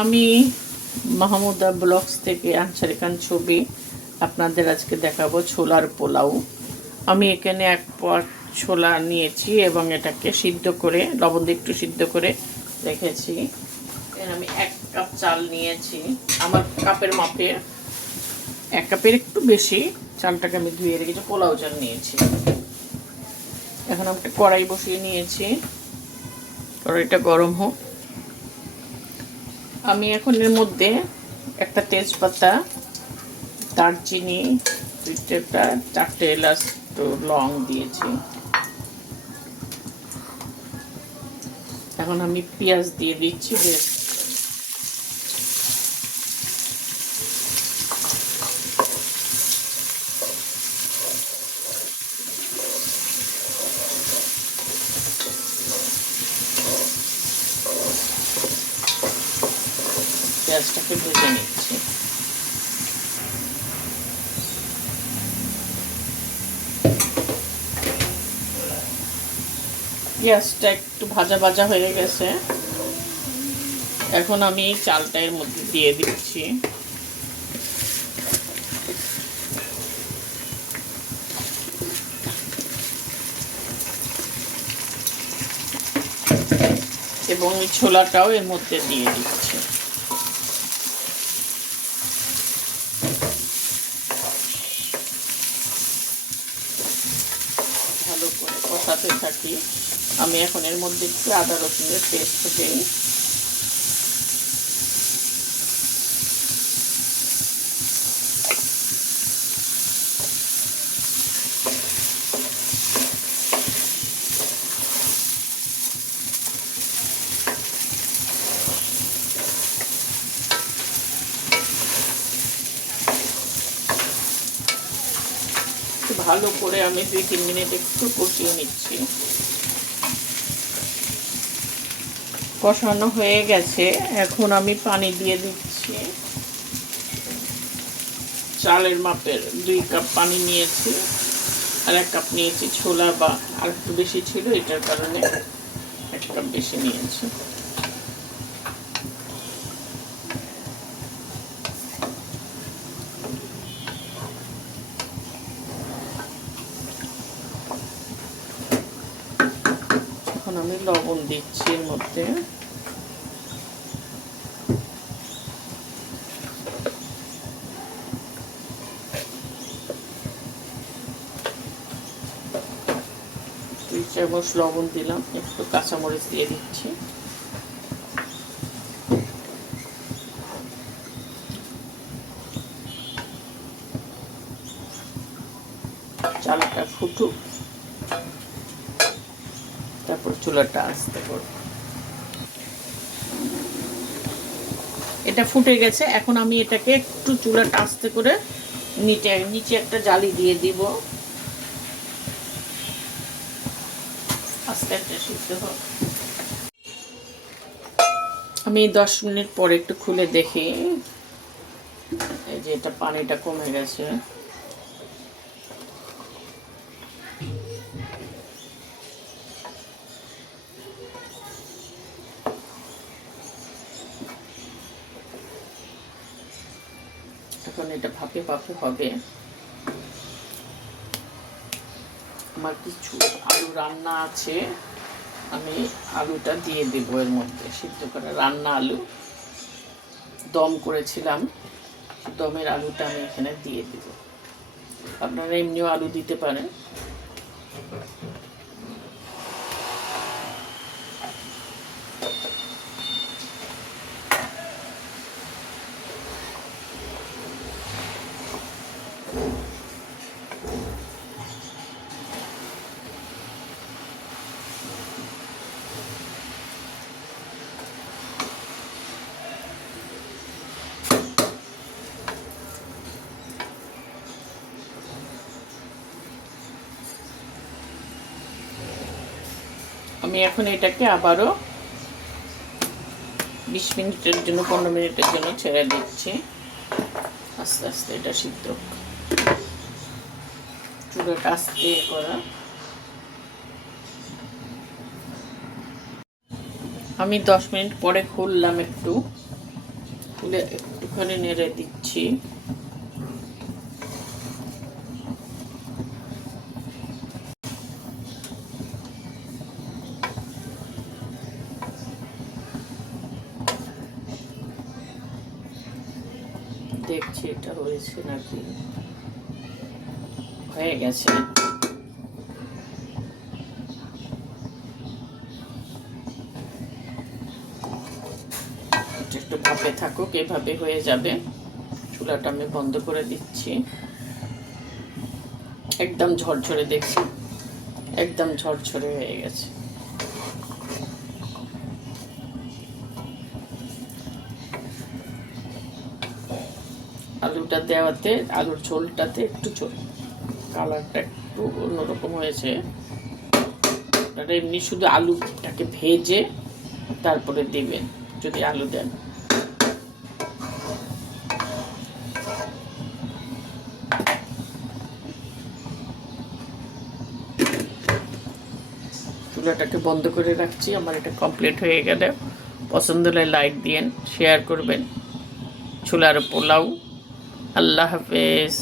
আমি মাহমুদা ব্লগস থেকে আনসারি খান ছবি আপনাদের আজকে দেখাবো ছোলার পোলাও। আমি এখানে 1 পট ছোলা নিয়েছি এবং এটাকে সিদ্ধ করে লবণ দিয়ে একটু সিদ্ধ করে রেখেছি। এর আমি 1 কাপ চাল নিয়েছি। আমার কাপের মাপে 1 কাপের একটু বেশি চালটাকে আমি ধুয়ে রেখেছি। পোলাও চাল নিয়েছি। এখন আমি একটা কড়াই বসিয়ে নিয়েছি। কড়াইটা গরম হোক। আমি এখন এর মধ্যে একটা তেজপাতা, দারচিনি, 4টে এলাচ, লং দিয়েছি। এখন আমি পেঁয়াজ দিয়ে দিচ্ছি। পেঁয়াজটাকে ভেজে নিচ্ছি। পেঁয়াজটা একটু ভাজা ভাজা হয়ে গেছে। এখন আমি চালটা এর মধ্যে দিয়ে দিচ্ছি। এবং এই ছোলাটাও এর মধ্যে দিয়ে দিচ্ছি। ভালো করে কষাতে থাকি। আমি এখন এর মধ্যে একটু আদা রসুনের পেস্ট দিই। ভালো করে আমি 2-3 মিনিট একটু কষিয়ে নিচ্ছি। কষানো হয়ে গেছে। এখন আমি পানি দিয়ে দিচ্ছি। চালের মাপের 2 কাপ পানি নিয়েছি, আর 1 কাপ নিয়েছি ছোলা, বা আর একটু বেশি ছিল, এটার কারণে 1 কাপ বেশি নিয়েছি। এখন আমি লবণ দিচ্ছি এর মধ্যে। চামচ লবণ দিলাম, একটু কাঁচামরিচ দিয়ে দিচ্ছি। চালটা ফুটুক, তারপর চুলাটা আস্তে করব। এটা ফুটে গেছে। এখন আমি এটাকে একটু চুলাটা আস্তে করে নিচে একটা জালি দিয়ে দিব। আস্তে আস্তে সিদ্ধ হোক। আমি 10 মিনিট পরে একটু খুলে দেখি, এই যে এটা পানিটা কমে গেছে। এখন এটা ভাপে ভাপে হবে। আমার কিছু আলু রান্না আছে, আমি আলুটা দিয়ে দেবো এর মধ্যে। সিদ্ধ করা রান্না আলু দম করেছিলাম, দমের আলুটা আমি এখানে দিয়ে দেব। আপনারা এমনিও আলু দিতে পারেন। আমি এখন এটাকে আবারও 20 মিনিটের জন্য 15 মিনিটের জন্য ছেড়ে দিচ্ছি। আস্তে আস্তে এটা সিদ্ধ। চুলাটা আস্তে করা। আমি 10 মিনিট পরে খুললাম একটু। তুলে একটুখানি নেড়ে দিচ্ছি। দেখছি এটা হয়েছে নাকি, হয়ে গেছে। একটু ভাপে থাকুক, এভাবে হয়ে যাবে। চুলাটা আমি বন্ধ করে দিচ্ছি। একদম ঝরঝরে, দেখছি একদম ঝরঝরে হয়ে গেছে। আলুটা দেওয়াতে, আলুর ঝোলটাতে একটু কালারটা একটু অন্যরকম হয়েছে। এমনি শুধু আলুটাকে ভেজে তারপরে দিবেন যদি আলু দেন। চুলাটাকে বন্ধ করে রাখছি। আমার এটা কমপ্লিট হয়ে গেলে পছন্দ হলে লাইক দিয়েন, শেয়ার করবেন। ছোলার পোলাও। আল্লাহ হাফেজ।